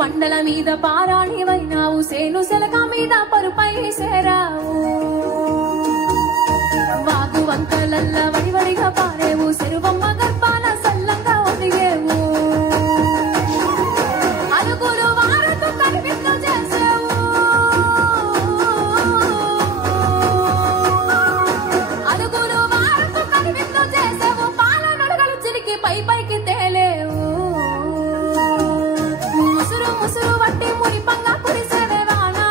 పండల మీద పారాణి వైనావు సేను సెలక మీద పరుపై సేరావు వాగు వంకలల్ల వడివడిగా పారేవు చెరువమ్మ గర్భాన సల్లంగా ఒదిగేవు అలుగులు వారతో కనిపిస్తూ చేసావు అలుగులు వారతో కనిపిస్తూ చేసావు పాల నడగలు చిలికి పై పైకి తేలేవు ముసురు వట్టి మురిపంగా కురిసేవే వానా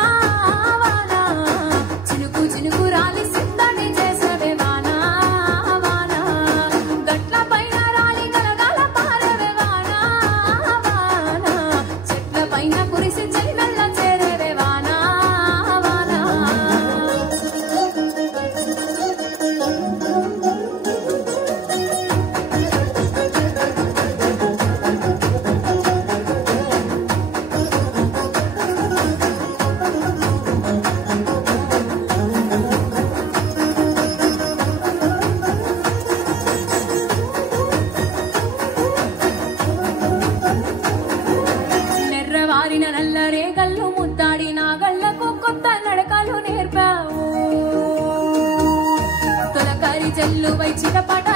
వానా చినుకు చినుకు రాలి సిద్ధని చేసేవే వానా వానా గట్ల పైన రాలి గలగల పారేవే వానా వానా చెట్ల పైన కురిసి చెలిమెల్ల చేరేవే వానా వానా నెర్రవారిన నల్ల రేగళ్ళు ముద్దాడి నాగళ్లకు కొత్త నడకలు నేర్పావు తొలకరి చెల్లువై చిటపట